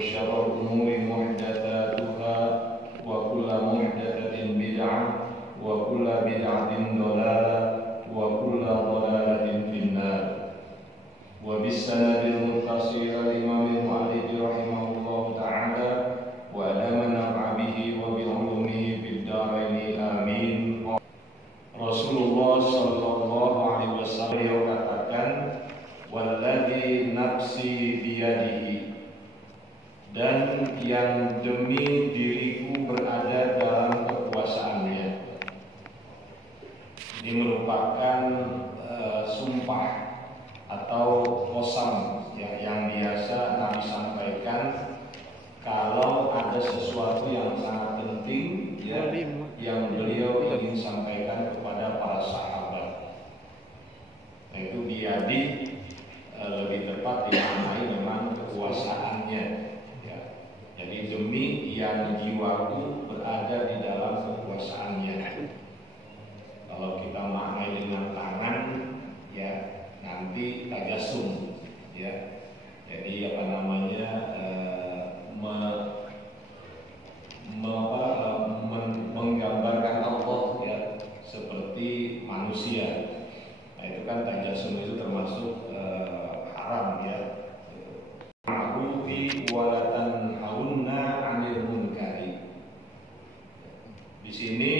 وشر الأمور محدثاتها وكل محدثة بدعة وكل بدعة ضلالة وكل ضلالة في النار. وبالسند المتصل الإمام المؤلف رحمه الله تعالى وعلى من نفع به وبعلومه في الدارين آمين. Rasulullah sallallahu alaihi wasallam katakan, walladzi nafsi biyadihi, dan yang demi diriku berada dalam kekuasaannya. Ini merupakan sumpah atau qasam yang biasa Nabi sampaikan kalau ada sesuatu yang sangat penting yang beliau ingin sampaikan kepada para sahabat. Itu biyadi, lebih tepat dimaknai memang kekuasaannya. Jadi demi yang jiwaku berada di dalam kekuasaannya. Kalau kita maknai dengan tangan, ya nanti tajasum, ya. Jadi apa namanya menggambarkan Allah ya seperti manusia. Nah itu kan tajasum itu termasuk haram ya. Ma'rufi walatan haunna 'anil munkari. Di sini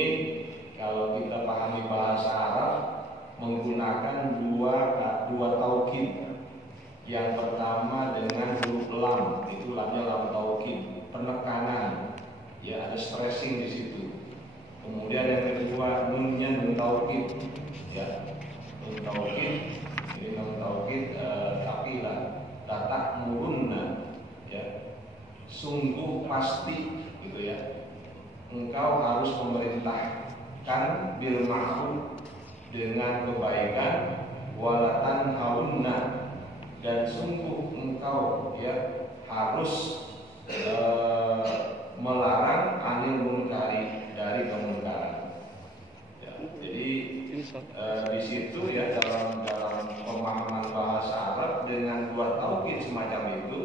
kalau kita pahami bahasa Arab menggunakan dua taukid. Yang pertama dengan huruf lam, itu lamnya lam taukid, penekanan, ya ada stressing di situ. Kemudian yang kedua nunnya nun taukid, ya nun taukid, ini nun taukid taqilah, tatak murunna, ya sungguh pasti, gitu ya. Engkau harus memerintahkan bil ma'ruf dengan kebaikan, walatan haunna, dan sungguh engkau ya harus melarang anil munkari, dari kemungkaran. Ya, jadi di situ ya dalam pemahaman bahasa Arab dengan dua taukid semacam itu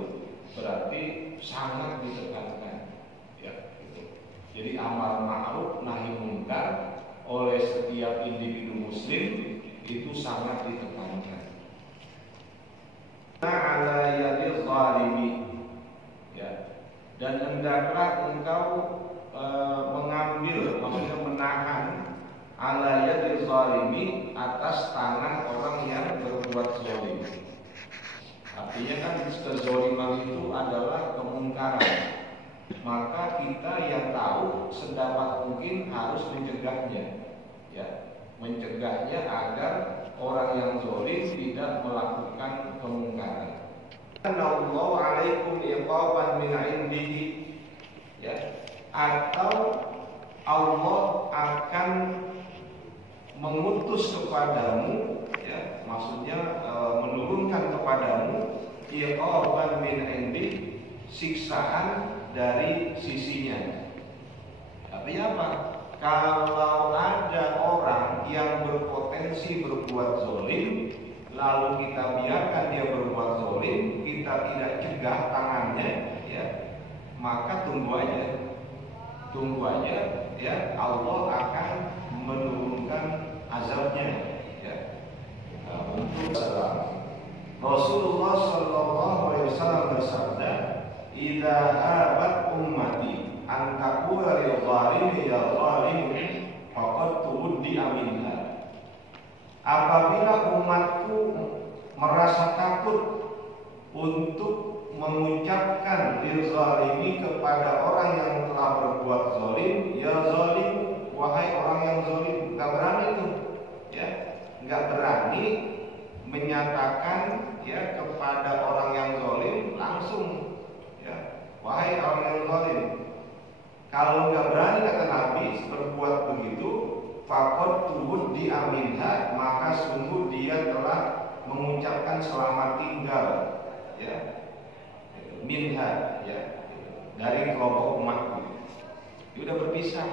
berarti sangat ditekankan. Ya, gitu. Jadi amal ma'ruf nahi munkar oleh setiap individu muslim itu sangat ditekankan. Ala yadil zalimi, ya, dan hendaklah engkau mengambil, maksudnya menahan ala yadil zalimi, atas tangan orang yang berbuat zalim. Artinya kan kezaliman itu adalah kemungkaran. Maka kita yang tahu sedapat mungkin harus mencegahnya, ya, mencegahnya agar orang yang zalim tidak melakukan kemungkaran. Anallahu alaikum iqaban min indihi, ya, atau Allah akan mengutus kepadamu, ya, maksudnya menurunkan kepadamu iqaban min indi, siksaan dari sisinya. Artinya apa? Kalau ada orang yang berpotensi berbuat zalim, lalu kita biarkan dia berbuat zalim, kita tidak cegah tangannya, ya, maka tunggu aja, ya, Allah akan menurunkan azabnya, ya. Untuk Rasulullah Shallallahu Alaihi Wasallam bersabda, "Idza abat ummati an taqula lil zalimi ya zalim faqad tuuddi aminha." Apabila umatku merasa takut untuk mengucapkan lil zalimi kepada orang yang telah berbuat zalim, ya zalim, wahai orang yang zalim, enggak berani tuh, ya, enggak berani menyatakan ya kepada orang yang zalim langsung, ya, wahai orang yang zalim. Kalau enggak berani, kata Nabi, berbuat begitu, faqad tuuddi aminha, maka sungguh dia telah mengucapkan selamat tinggal, ya, minha, ya, dari kelompok umatku. Dia udah berpisah.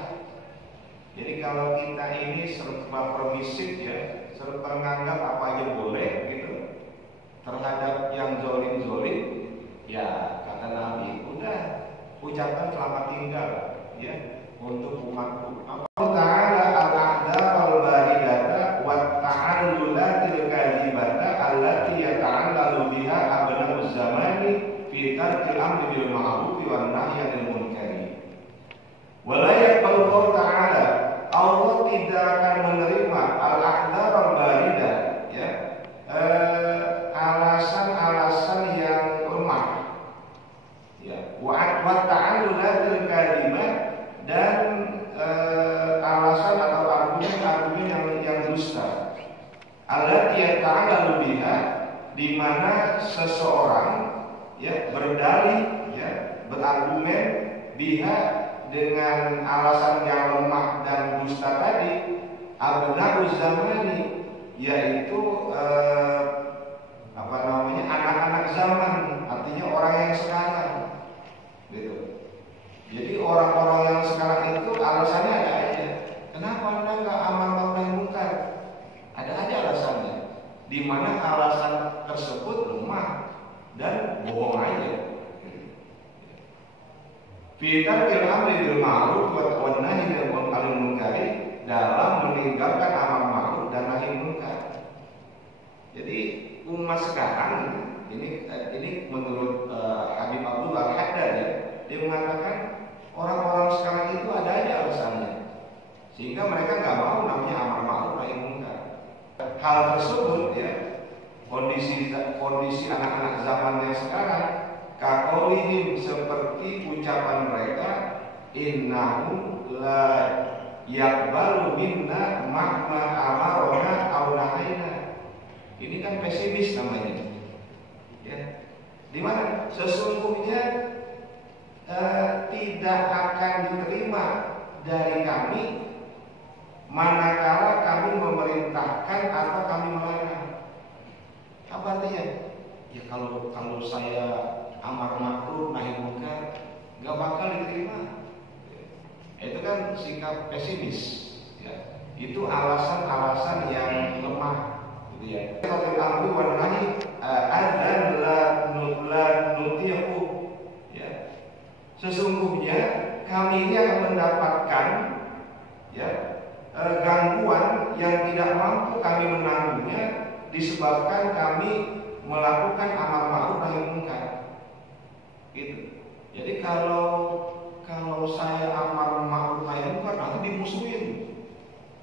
Jadi kalau kita ini serba permisif, ya, serba menganggap apa aja boleh gitu terhadap yang zolim, ya kata Nabi, udah ucapkan selamat tinggal ya untuk umatku. Allah Ta'ala al-a'dar al-baridata wa ta'allulatil kadhibata allati yata'allalu biha abna'uz zamani fi tarkil amri bil ma'ruf wan nahyi 'anil munkar. Wa la yaqbalu ta'ala, Allah tidak akan menerima al-a'dar al-baridah ya, alasan-alasan yang lemah ya, wa ta'allulatil kadhibah, dan alasan atau argumen yang dusta. Allati yata'allalu biha, di mana seseorang ya berdalih ya, berargumen biha dengan alasan yang lemah dan dusta tadi, abna'uz zamani, yaitu anak-anak zaman, artinya orang yang sekarang gitu. Jadi orang-orang yang sekarang itu alasannya ada aja. Kenapa Anda nggak amar ma'ruf nahi munkar? Ada aja alasannya. Di mana alasan tersebut lemah dan bohong aja. Fi tarkil amri bil ma'ruf wa nahyi 'anil munkar, dalam meninggalkan amar ma'ruf dan nahi munkar. Jadi umat sekarang ini menurut Habib Abdul Al-Haddad ya, dia mengatakan orang-orang sekarang itu ada aja alasannya, sehingga mereka nggak mau namanya amar ma'ruf nahi munkar. Hal tersebut ya, kondisi anak-anak zamannya sekarang, kaqaulihim, seperti ucapan mereka, innahu la yaqbalu minna mahma amarona aw nahaina. Ini kan pesimis namanya ya, dimana sesungguhnya tidak akan diterima dari kami manakala kami memerintahkan atau kami melarang. Apa artinya? Ya kalau saya amar ma'ruf nahi munkar nggak bakal diterima. Itu kan sikap pesimis ya. Itu alasan-alasan yang lemah gitu ya. Kalau amri wa nahi adzan la nutihu ya. Sesungguhnya kami ini akan mendapatkan ya gangguan yang tidak mampu kami menanggungnya disebabkan kami melakukan amar ma'ruf nahi munkar. Gitu. Jadi kalau saya amar ma'ruf nahi munkar nanti dimusuhin.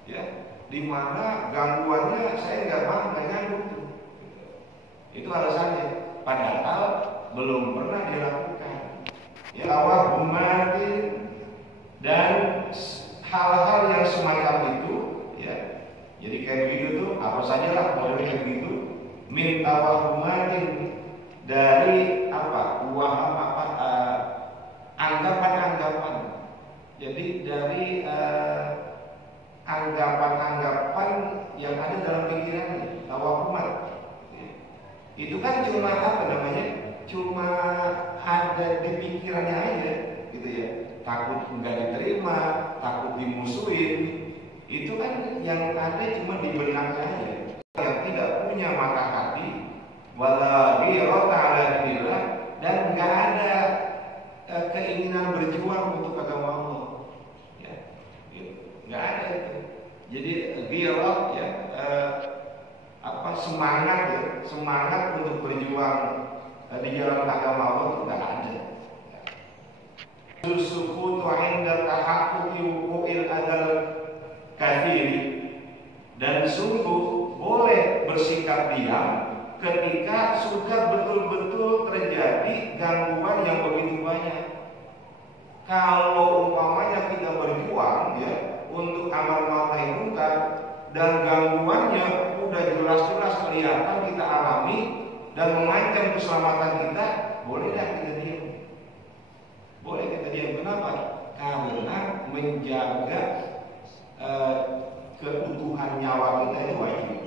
Ya, di mana gangguannya saya nggak nyambung. Itu alasannya. Padahal belum pernah dilakukan. Ya, tawahumatin dan hal-hal yang semacam itu ya. Jadi kayak begitu tuh apa saja lah boleh kayak begitu. Min tawahumatin, dari anggapan-anggapan. Jadi dari anggapan-anggapan yang ada dalam pikiran tawahumat. Itu kan cuma cuma ada di pikirannya aja gitu ya. Takut nggak diterima, takut dimusuhin. Itu kan yang ada cuma di benaknya aja. Yang tidak punya mata hati, wala ghirata 'ala dinillah, dan nggak ada keinginan berjuang untuk agama Allah. Ya, gitu. Nggak ada itu. Jadi ghirah ya, semangat untuk berjuang di jalan agama Allah itu nggak ada. Susukutu 'inda tahaqquqi wuqu'il adal katsiri, dan sungguh boleh bersikap diam ketika sudah betul-betul terjadi gangguan yang begitu banyak. Kalau umpamanya kita berjuang ya untuk amar ma'ruf nahi munkar dan gangguannya udah jelas-jelas kelihatan kita alami dan mengancam keselamatan kita, boleh dah kita diam. Boleh kita diam. Kenapa? Karena menjaga keutuhan nyawa kita itu wajib.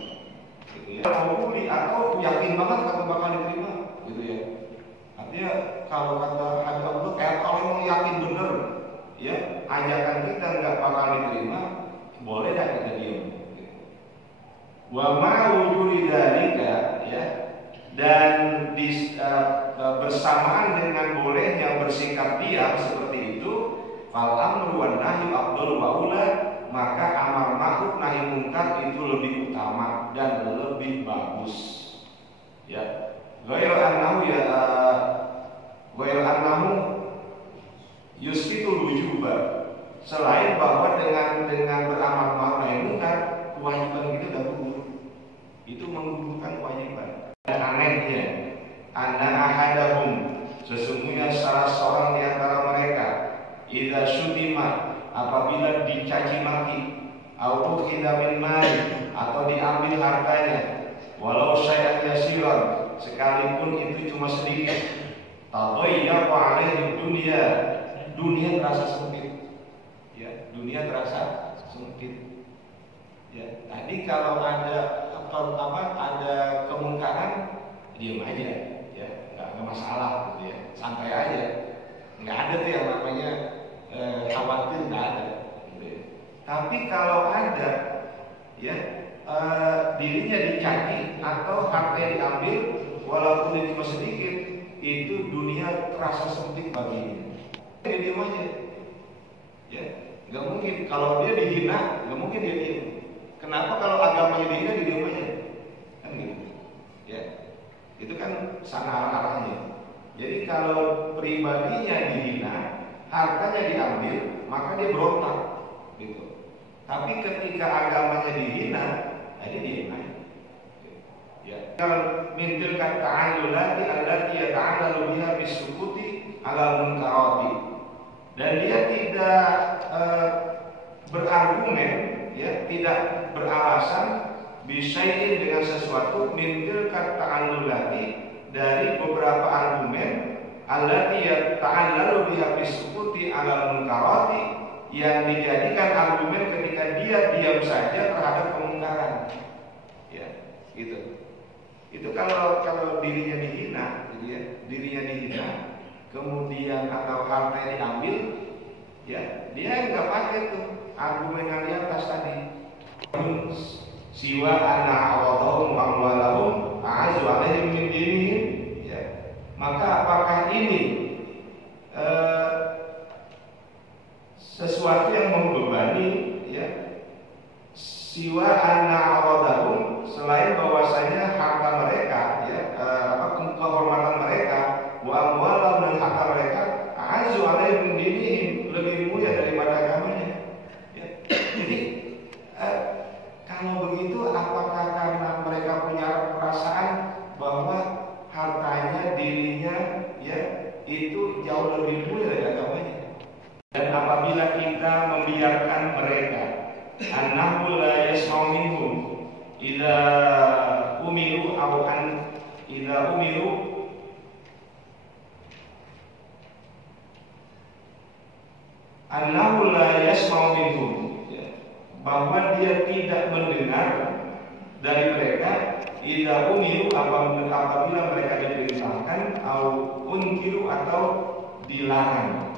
Gitu ya. Atau yakin banget kata bakal diterima, gitu ya. Artinya kalau kata Habib Abdul, kalau memang yakin bener, ya ajakan kita nggak bakal diterima, boleh dah kita diam. Wa ma'wujudi dzalika ya, dan bersamaan dengan bolehnya bersikap diam seperti itu, fal amru wan nahyu afdhalu wa ula, maka amar ma'ruf nahi munkar itu lebih utama dan lebih bagus. Ya, ghairu annahu yusfitul wujuba, selain bahwa dengan beramal ma'ruf nahi munkar kewajiban kita tidak gugur, itu menggugurkan kewajiban. Dan anehnya, anna ahadahum, sesungguhnya salah seorang di antara mereka, idza syutima, apabila dicaci maki, atau min mali, atau diambil hartanya, walau syai'an yasiran, sekalipun itu cuma sedikit, tadayyaqa alaihi dunia terasa sempit. Ya, dunia terasa sempit. Ya, tadi kalau ada ada kemungkaran, diam aja, ya, nggak masalah, gitu ya, santai aja, nggak ada tuh yang namanya khawatir, nggak ada, gitu ya. Tapi kalau ada, ya, dirinya dicaci atau harta yang diambil, walaupun itu cuma sedikit, itu dunia terasa sempit baginya. Dia diam aja, ya, nggak mungkin kalau dia dihina, nggak mungkin dia diam. Kenapa kalau agamanya dihina dia diam aja? Kan gitu. Ya. Itu kan sana arahnya. Jadi kalau pribadinya dihina, hartanya diambil, maka dia berontak, gitu. Tapi ketika agamanya dihina, dia diam aja. Ya. Kalau mintil kata ta'allulati allati yata'allalu biha bisukuti ala munkarati. Dan dia tidak berargumen, ya, tidak beralasan bisain dengan sesuatu mintil kata ta'allulati, dari beberapa argumen allati yata'allalu biha bisukuti ala munkarati, yang dijadikan argumen ketika dia diam saja terhadap kemungkaran. Ya, gitu. Itu kalau dirinya dihina, gitu ya, dirinya dihina, kemudian atau hartanya diambil, ya, dia nggak pakai tuh argumen yang di atas tadi. Siwa anna awadahum wa amwalahum a'azu alaihim min dinihim, ya. Maka apakah ini sesuatu yang membebani, ya, siwa anna awadahum, selain bahwasanya harta mereka, ya, kehormatan mereka, wa amwalahum, dan harta mereka, a'azu alaihim min dinihim, lebih mulia daripada agamanya, ya. Jadi kalau begitu, apakah karena mereka punya perasaan bahwa hartanya, dirinya, ya, itu jauh lebih mulia dari agamanya? Dan apabila kita membiarkan mereka, annahu la yasma'u minhum idza umiru aw an idza umiru, annahu la yasma'u minhum, bahwa dia tidak mendengar dari mereka, idza umiru, apabila mereka diperintahkan, au unkiru, atau dilarang.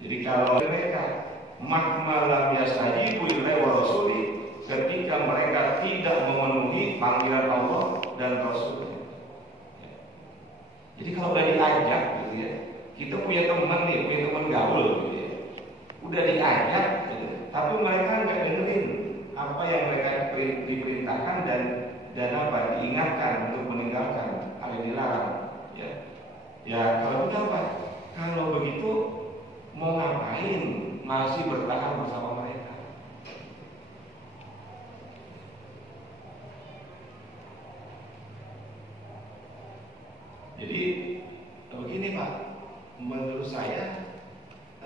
Jadi kalau mereka makmalam yastajibu lillahi wa rasuli, ketika mereka tidak memenuhi panggilan Allah dan Rasulnya. Jadi kalau udah diajak, gitu ya, kita punya teman nih, punya teman gaul, gitu ya, udah diajak, gitu, tapi mereka nggak dengerin apa yang mereka diperintahkan dan apa diingatkan untuk meninggalkan hal yang dilarang, ya. Ya kalau itu apa? Kalau begitu mau ngapain masih bertahan bersama mereka? Jadi begini Pak, menurut saya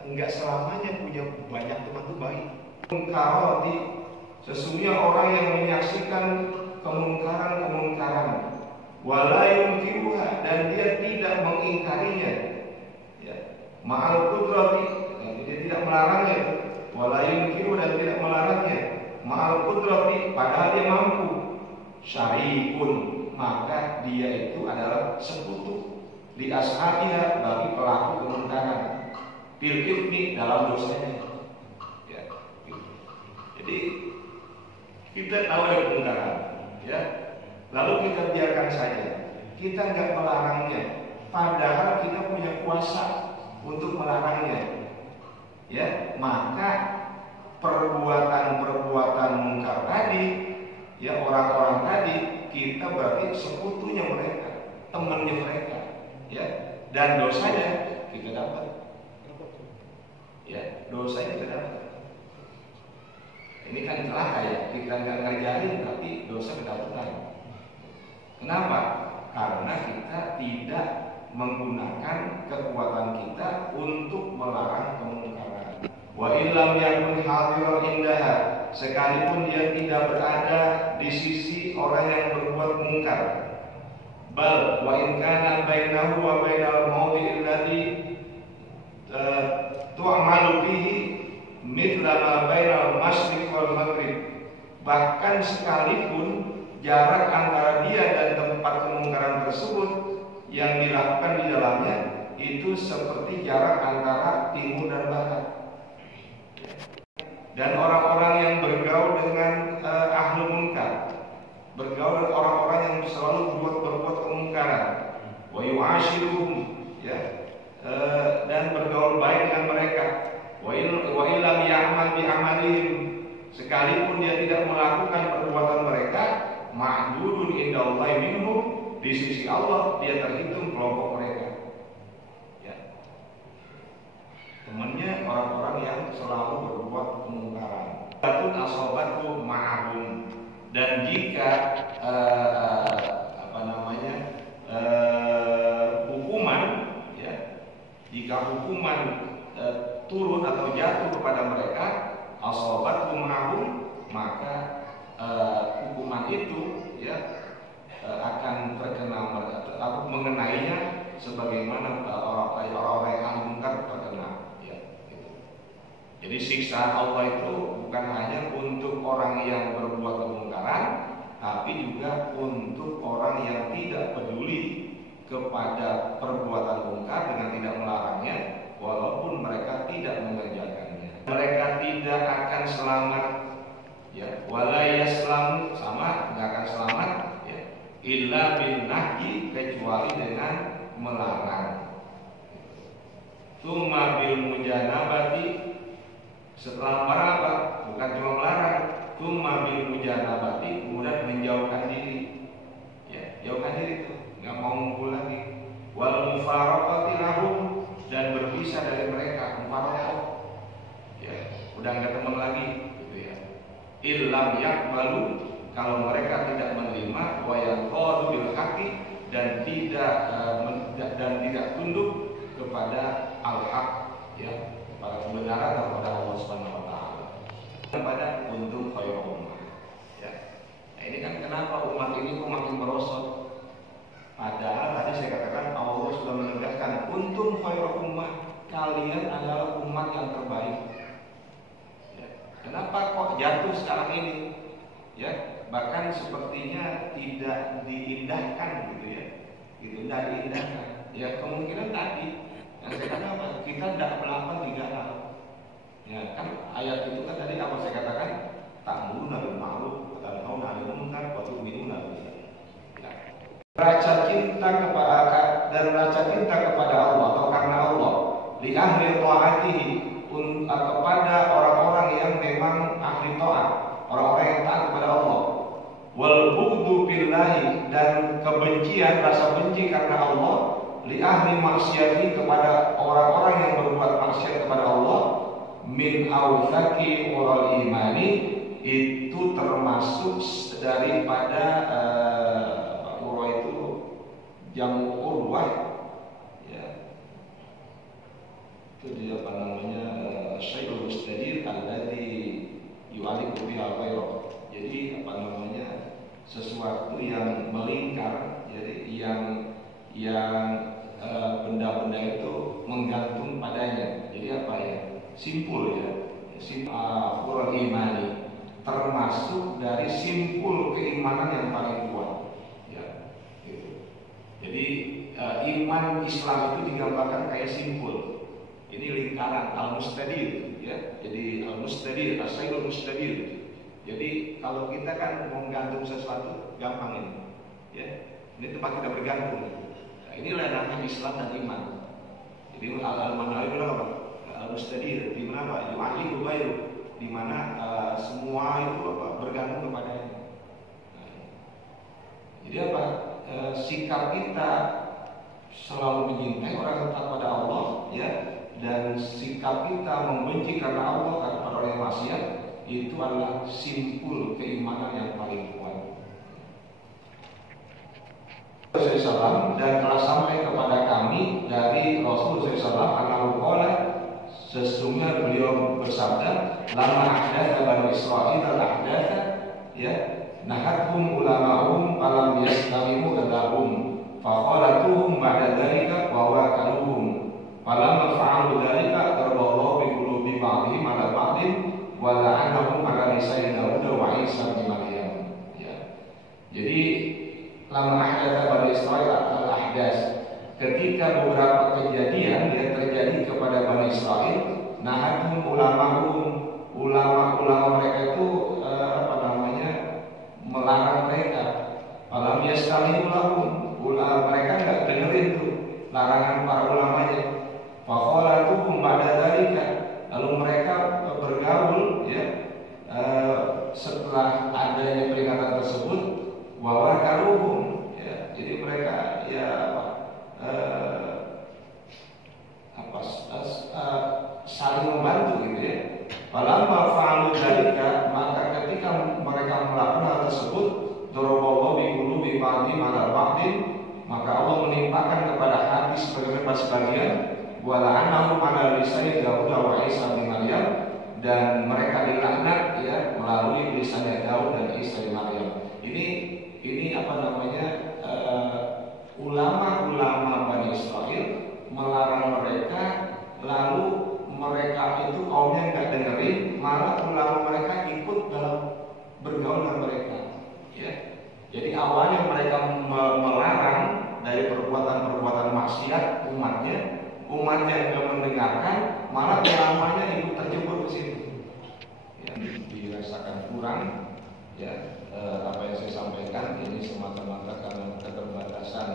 enggak selamanya punya banyak teman itu baik. Mungkarati, sesungguhnya orang yang menyaksikan kemungkaran, wala yunkiruha, dan dia tidak mengingkarinya, ya. Ma'al qudrati, dia tidak melarangnya, wala yunkiru, dan tidak melarangnya, ma'al qudrati, padahal dia mampu, syarikun, maka dia itu adalah sekutu di ashabiha, bagi pelaku kemungkaran, bil ithmi, dalam dosanya, ya. Jadi Kita tahu ada kemungkaran, ya. Lalu kita biarkan saja. Kita nggak melarangnya, padahal kita punya kuasa untuk melarangnya. Ya, maka perbuatan-perbuatan mungkar tadi, ya orang-orang tadi, kita berarti sekutunya mereka, temannya mereka, ya. Dan dosanya kita dapat, ya, dosanya kita dapat. Ini kan celaka ya, kita nggak ngerjain tapi dosa kedapatan. Kenapa? Karena kita tidak menggunakan kekuatan kita untuk melarang kemungkaran. Wa illam yakun hadiran indaha, sekalipun dia tidak berada di sisi orang yang berbuat mungkar. Bal wa in kana bainahu wa bainal mawdi'il ladzi tu'malu bihi mithla ma bainal masyriq wal maghrib. Bahkan sekalipun jarak antara dia dan tempat kemungkaran tersebut yang dilakukan di dalamnya itu seperti jarak antara timur dan barat. Dan orang-orang yang bergaul dengan ahlu munkar, bergaul dengan orang-orang yang selalu berbuat kemungkaran, wa yu'ashiruhum, ya, dan bergaul baik dengan mereka. Wa illam ya'mal bi amalihim, sekalipun dia tidak melakukan perbuatan mereka, ma'dudun indallahi minhum, di sisi Allah dia terhitung kelompok mereka. Ya. Temannya orang-orang yang selalu berbuat kemungkaran. Batun asobatu ma'ahum, dan jika hukuman, ya, jika hukuman turun atau jatuh kepada mereka, asobatu ma'ahum, maka hukuman itu, ya, akan terkena atau mengenainya sebagaimana orang-orang yang ahli munkar terkena, ya, gitu. Jadi siksa Allah itu bukan hanya untuk orang yang berbuat kemungkaran, tapi juga untuk orang yang tidak peduli kepada perbuatan mungkar dengan tidak melarangnya, walaupun mereka tidak mengerjakannya. Mereka tidak akan selamat, ya, wala yaslamu, sama nggak akan selamat, ya, illa bin nahyi, kecuali dengan melarang. Tsumma bil mujanabati, setelah melarang apa? Bukan cuma melarang, tsumma bil mujanabati, kemudian menjauhkan diri, ya, jauhkan diri itu, nggak mau ngumpul lagi. Wal mufaraqati lahum, dan berpisah dari mereka, mufaraqah, ya, udah nggak teman lagi, gitu ya. Illam yakbalu, kalau mereka tidak menerima, wa yanqadu bil haqqi, dan tidak tunduk kepada al-haq, ya, kepada kebenaran, kepada Allah Subhanahu wa taala. Kepada untung khairul ummah, ya. Nah, ini kan kenapa umat ini kok makin merosot? Padahal tadi saya katakan Allah sudah menegaskan untung khairul ummah, kalian adalah umat yang terbaik. Ya. Kenapa kok jatuh sekarang ini? Ya, bahkan sepertinya tidak diindahkan, gitu ya, gitu, tidak diindahkan. Ya, kemungkinan tadi yang saya katakan apa? Kita tidak melakukan 3 hal. Ya, kan ayat itu kan tadi apa saya katakan? Ta'muruna bil ma'ruf wa tanhauna 'anil munkar wa tu'minuna billah. Ya. Rasa cinta kepada Allah atau karena Allah, li ahli ta'atihi, kepada orang-orang yang memang ahli taat, orang-orang yang taat kepada Allah. Wal bughdu billahi, dan kebencian, rasa benci karena Allah, li ahli maksiati, kepada orang-orang yang berbuat maksiat kepada Allah, min awthaqi ural imani, itu termasuk daripada urwa itu jamu urwah, ya, itu dia apa namanya, syai'ul mustadir alladzi yu'aliku biha ghairah. Jadi apa namanya, sesuatu yang melingkar, jadi yang benda-benda itu menggantung padanya. Jadi apa ya? Simpul, ya. Simpul imani, termasuk dari simpul keimanan yang paling kuat. Ya, gitu. Jadi iman Islam itu digambarkan kayak simpul. Ini lingkaran al-mustadir, ya. Jadi al-mustadir, as-sayyidul mustadir. Jadi kalau kita kan mau menggantung sesuatu gampang ini, ya. Ini tempat kita bergantung. Nah, inilah namanya Islam dan iman. Jadi al-Manawi bilang apa? Al-Mustadir, di mana Pak? Yu'ali Dubayu, di mana semua itu apa? Bergantung kepadanya. Nah, jadi apa? Sikap kita selalu menyintai orang yang taat pada Allah, ya, dan sikap kita membenci karena Allah karena orang yang maksiat, itu adalah simpul keimanan yang paling kuat. Rasulullah dan telah sampai kepada kami dari Rasulullah SAW, sesungguhnya beliau bersabda, lama ahdatha Bani Israil al-ahdatha, ya, nahathum ulama'hum falam yastamimu adahum faqalatuhum ba'da dhalika wa wakaluhum falam fa'alu dhalika darballahu bi qulubi ba'dihim ala ba'din wa la'anahum ala lisan Daud wa Isa bin Maryam. Ya. Jadi lama ahdatha Bani Israil al-ahdas, ketika beberapa kejadian yang terjadi kepada Bani Israil, nahathum ulama'hum, ulama-ulama mereka itu melarang mereka. Falam yastami'u lahum, mereka enggak dengerin tuh larangan para ulamanya. Faqalatuhum ba'da dzalika, lalu mereka bergaul, ya, setelah adanya peringatan tersebut, wa wakaluhum, ya, jadi mereka ya saling membantu gitu ya. Falamma fa'alu dzalika, maka ketika mereka melakukan hal tersebut, daraballahu bi qulubi ba'dihim ala ba'din, maka Allah menimpakan kepada hati sebagian wa la'anahum ala lisani Daud wa Isa bin Maryam, dan mereka dilaknat, ya, melalui lisannya Daud dan Isa bin Maryam. Ini apa namanya, ulama-ulama Bani Israil melarang mereka, lalu mereka itu kaumnya nggak dengerin, malah ulama mereka ikut dalam bergaul dengan mereka, ya. Jadi awalnya mereka melarang dari perbuatan-perbuatan maksiat umatnya nggak mendengarkan, malah ulamanya ikut terjebak ke situ. Ya, dirasakan kurang, ya, apa yang saya sampaikan ini semata-mata karena keterbatasan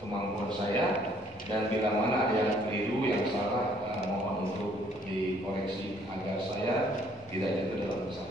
kemampuan saya, dan bila mana ada yang keliru, yang salah, mohon untuk dikoreksi agar saya tidak jatuh dalam kesalahan.